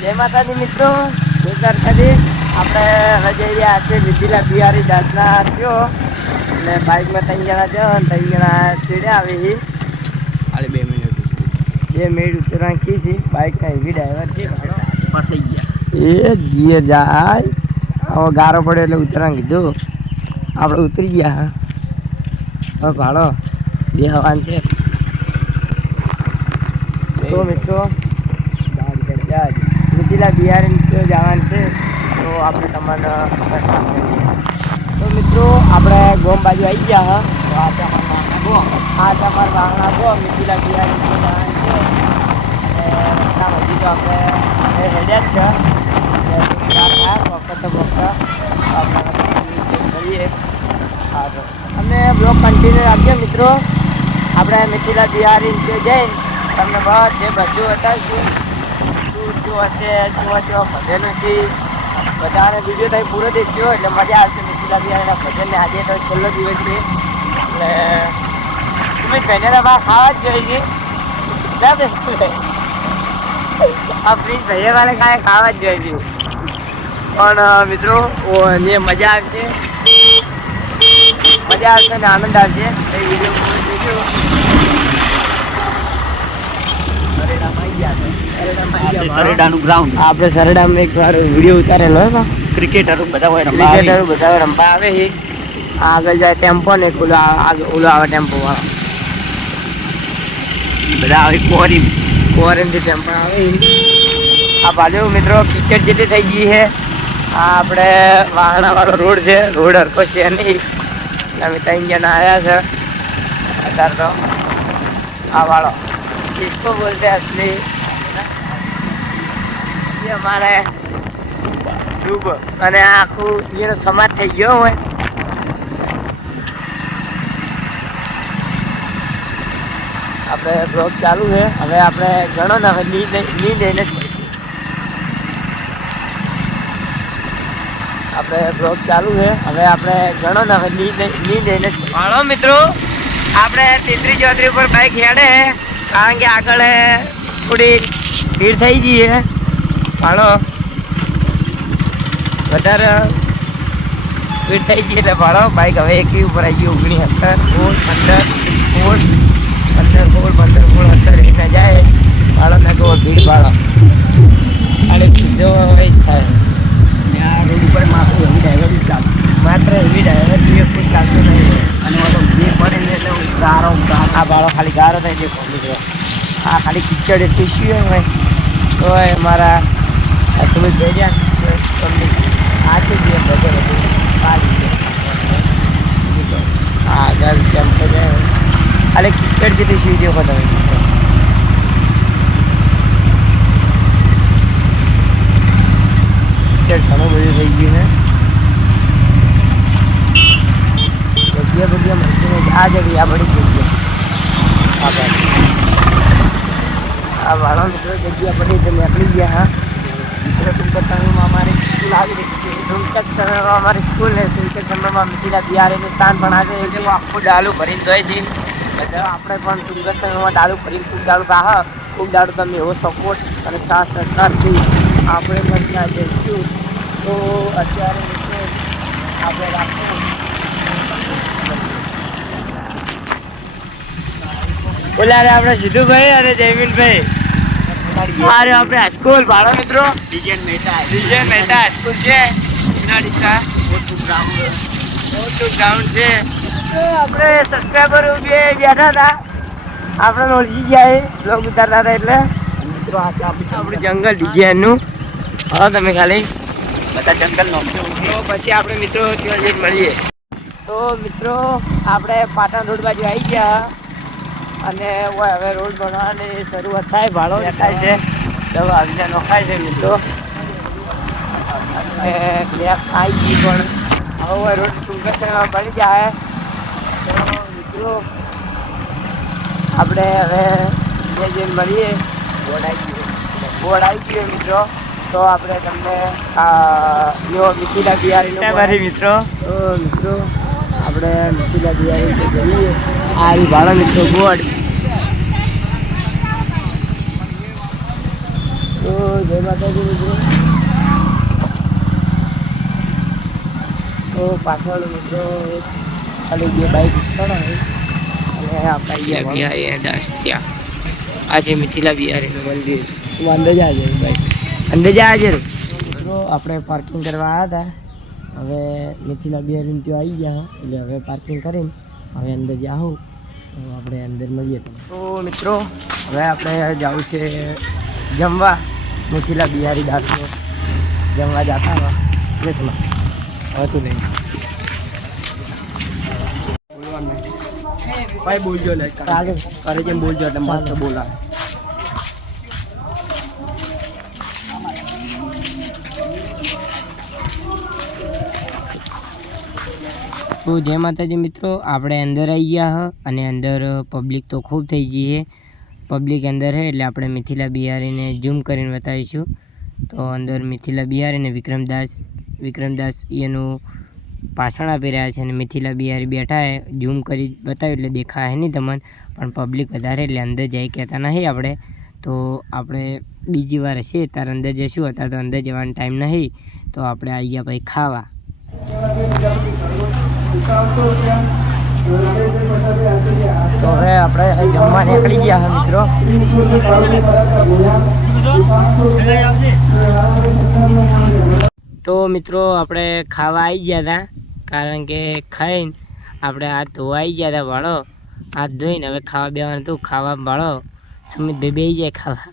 જય માતાજી મિત્રો, જય દ્વારકાધીશ. આપણે હવે જઈ રહ્યા છે મિથિલા બિહારી દાસના થયો એટલે બાઇકમાં 3 જણા છે અને 3 જણા ચડ્યા આવી. હાલે 2 મિનિટ ઉતરાંકી છે બાઇકના એવી ડ્રાઈવર છે ફસાઈ ગયા. એ જીએ જાય હવે ગારો પડ્યો એટલે ઉતરાણ કીધું આપણે ઉતરી ગયા. હવે ભાડો 2 હવાન છે તો મિત્રો મિથિલા બિહારી જવાનું છે તો આપણે તમને રસ્તા મળીએ. તો મિત્રો આપણે ગોમ બાજુ આવી ગયા તો આ છે અમારા વાંગણા ગોમ મિથિલા બિહારી જવાનું છે. રસ્તા બધી તો આપણે હેડ્યા જ છે કરીએ અમે બ્લોગ કન્ટિન્યુ રાખીએ મિત્રો. આપણે મિથિલા બિહારી જઈને તમને બધું બતાવીશું શું હશે ચેવા ભજન છે બધાને વિડીયો તમે પૂરો દેખ્યો એટલે મજા આવશે. મિથિલા બિહારીના ભજનને આજે તો છેલ્લો દિવસ છે એટલે સુમિતભાઈને તો બહાર ખાવા જ જોઈએ છે. આ પ્લીઝ ભાઈએ વાળે કાંઈ ખાવા જ જોઈએ પણ મિત્રો જે મજા આવશે ને આનંદ આવશે એ વિડીયો પૂરો જોજો. આપણે સરડામાં એક વાર વિડીયો ઉતારેલો હતો. ક્રિકેટરો બધા રમવા આવે છે. આગળ જાય ટેમ્પો ને ઓલો આવે ટેમ્પો વાળો બધા આવે કોરેનથી ટેમ્પો આવે. આ બાજુ મિત્રો કિચડ જેટલી થઈ ગઈ છે. આ આપણે વાહણા વાળો રોડ છે. રોડ હરકો છે નહીં. અમે 3 જણા આવ્યા છે અત્યારે તો. આ વાળો इसको बोलते हैं असली ये हमारे डूब અને આખું એનો સમાજ થઈ ગયો હોય. આપણે બ્લોગ ચાલુ છે હવે આપણે ગણો ને હવે લી લઈને આપણે બ્લોગ ચાલુ છે હવે આપણે ગણો ને હવે લી લઈને હાલો મિત્રો આપણે 33-34 ઉપર બાઇક હેડે કારણ કે આગળ થોડી ભીડ થઈ ગઈ છે. ભાડો વધારે ભીડ થઈ ગઈ એટલે ભાડો બાઇક હવે 1 ઉપર આવી ગયું. 15 એને જાય ભાડો ને તો ભીડ ભાડો અને બીજો એ જ થાય. આ રોડ ઉપર માત્ર એવી ડ્રાઈવર જ ચાલતું કોઈ ચાલતું નહીં અને જે પડે ને એટલે ગારો આ ભાડો ખાલી ગારો થાય છે મિત્રો. આ ખાલી કિચડ એટલી શું હોય તો મારા સુમિત ભાઈ ગયા તમને આ છે જે બધે આગળ કેમ કરે ખાલી કિચડ જેટલી શું દેખો તમે મિત્રો. કિચડ ઘણું બધું થઈ ગયું છે. જગ્યા મળતી આ જગ્યા આ બધી જગ્યા આ વાળા મિત્રો જગ્યા પડી તમે નીકળી ગયા. હા મિત્રો ટૂંક સમયમાં અમારી સ્કૂલ આવી રહી છે. ટૂંક સમયમાં અમારી સ્કૂલ ને ટૂંક સમયમાં મિથિલા બિહારીનું સ્થાન પણ આવે એટલે આખું ડાલું ભરીને જોઈએ છીએ બધા. આપણે પણ ટૂંક સમયમાં ડાલું ભરીને ખૂબ ડાળું કાહ ખૂબ ડાળું તમે એવો સપોર્ટ અને સાથ સહકારથી આપણે પણ ત્યાં જઈશું. તો અત્યારે આપણે રાખવું બોલારે આપણે સિદ્ધુભાઈ અને જયમીનભાઈ. અરે આપણે હાઈસ્કૂલ ભાડો મિત્રો ડીજે મહેતા હાઈસ્કૂલ છે એના દિશા મોટું ગ્રાઉન્ડ છે. આપણે સબસ્ક્રાઈબર બેઠા હતા આપણે ઓળખી ગયા બ્લોગ ઉતારતા હતા એટલે મિત્રો આ છે આપણું જંગલ ડીજેનું. હા તમે ખાલી બધા જંગલ નો તો પછી આપણે મિત્રો ત્યાં જઈને મળીએ. તો મિત્રો આપણે પાટણ રોડ બાજુ આવી ગયા અને હવે રોડ બનાવવાની શરૂઆત થાય. ભાડો દેખાય છે દવા આવીને નખાય છે મિત્રો. બ્લેક આવી ગઈ પણ હવે રોડ ટૂંક સમયમાં બની જાય. તો મિત્રો આપણે હવે જઈને મળીએ. બોર્ડ આવી ગયો મિત્રો. તો આપણે તમને મિથિલા બિહારી મિત્રો તો મિત્રો આપણે મિથિલા બિહારી જઈએ. આ ભાડા મિત્રો બોર્ડ તો જય માતાજી મિત્રો. તો પાછળ મિત્રો ખાલી 2 બાઈક ચડાવે અને આપણે બિહારી દાસ ત્યાં આજે મિથિલા બિહારીનું મંદિર. તું અંદર જાજે ભાઈ, અંદર જાજે મિત્રો. આપણે પાર્કિંગ કરવા આવ્યા હતા, હવે મિથિલા બિહારી ત્યાં આવી ગયા એટલે હવે પાર્કિંગ કરીને હવે અંદર જાઉં તો આપણે અંદર મળીએ. તો મિત્રો હવે આપણે જવું છે જમવા મિથિલા બિહારી દાસનો જમવા જતા હતા પ્લેસમાં. હતું નહીં ભાઈ બોલજો લે ચાલે કરે જેમ બોલજો એટલે મસ્ત બોલાય. તો જય માતાજી મિત્રો, આપણે અંદર આવી ગયા હ અને અંદર પબ્લિક તો ખૂબ થઈ ગઈ છે. પબ્લિક અંદર છે એટલે આપણે મિથિલા બિહારીને ઝૂમ કરીને બતાવીશું. તો અંદર મિથિલા બિહારીને વિક્રમદાસ એનું ભાષણ આપી રહ્યા છે અને મિથિલા બિહારી બેઠા છે. ઝૂમ કરી બતાવ્યું એટલે દેખાય નહીં તમને, પણ પબ્લિક વધારે એટલે અંદર જઈ કહેતા નહીં આપણે. તો આપણે બીજી વાર હશે ત્યારે અંદર જઈશું, અત્યારે તો અંદર જવાનો ટાઈમ નહીં. તો આપણે આવી ગયા ભાઈ ખાવા. તો હવે આપણે જમવા નીકળી ગયા મિત્રો. તો મિત્રો આપણે ખાવા આવી ગયા હતા, કારણ કે ખાઈને આપણે હાથ ધોવાઈ ગયા હતા વાળો. હાથ ધોઈને હવે ખાવા બેવાનું હતું. ખાવા વાળો સુમિતભાઈ બેસી જાય ખાવા.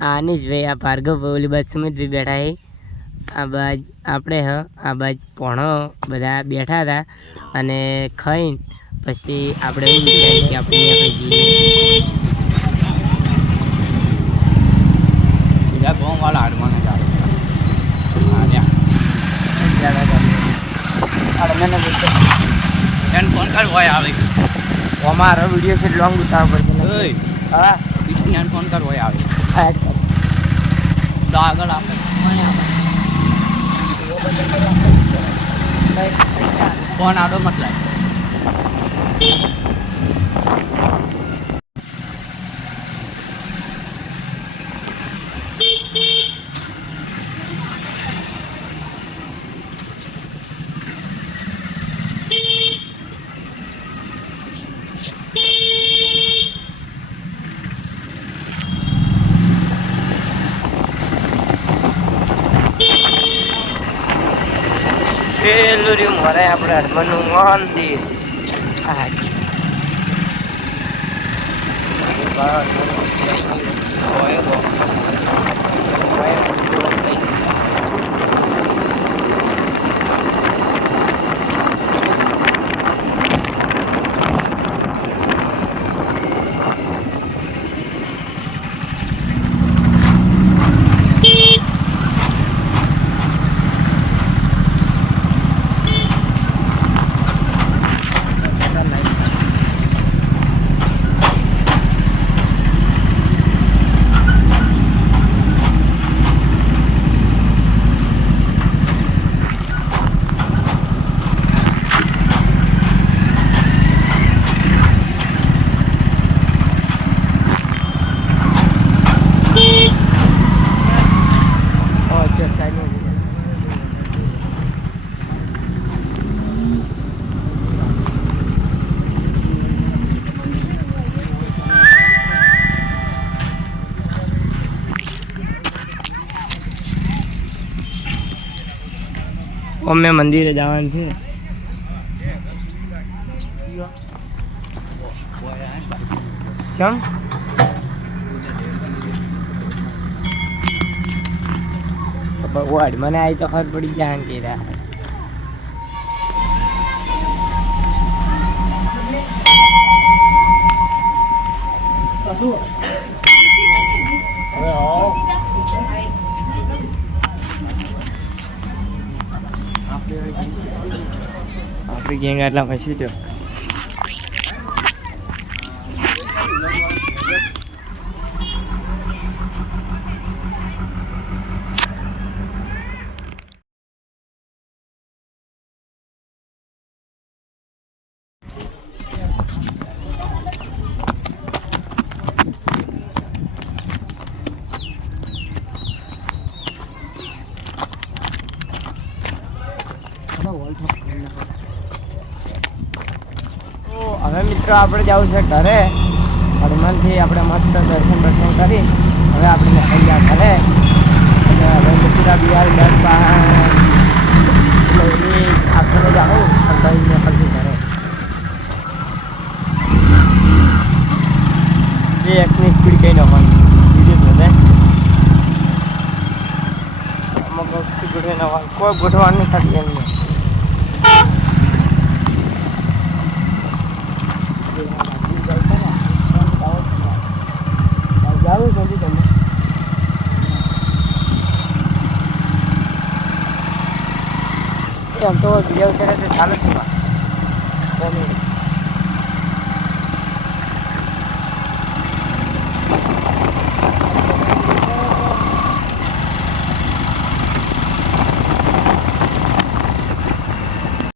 આ અનીશભાઈ, આ ભાર્ગવભાઈ, ઓલી બાજુ સુમિતભાઈ બેઠા છે. આ બાજ આપણે આ બાજ પોણો બધા બેઠા હતા અને ખાઈને પછી આપણે એવું વિચાર્યું કે આપણે નીકળી જઈએ. બીજા ગામવાળા હાડવાના ચાલે ફોન કર હોય આવે અમારો વિડીયો છે લોંગ ઉતારવો પડશે. હા કૃષ્ણ ફોન કર હોય આવે હા તો આગળ આપણે ફોન આડો મત લાય. પેલું રહ્યું મારે આપણે હનુમાનનું મંદિર. અમે મંદિરે જવાનું છે. ચમ વાડ મને આવી તો ખબર પડી જાય કે આપણી ગેંગ આટલા પછી જો મિત્રો આપણે જવું છે ઘરે હનુમાનથી આપણે મસ્ત દર્શન કરી હવે આપણે નીકળી ગયા ઘરે અને હવે મિત્રા બિહારી દસ આખો જાઉં અને ભાઈ નીકળતી ઘરે જે એક્સની સ્પીડ કઈ ન હોય બીજું જ બધે અમુક ઓછી ગોઠવી ન હોય કોઈ ગોઠવાનું નથી એમને જાવું સમજી તમે એમ તો વિડીયો ઉતારે તો ચાલુ છે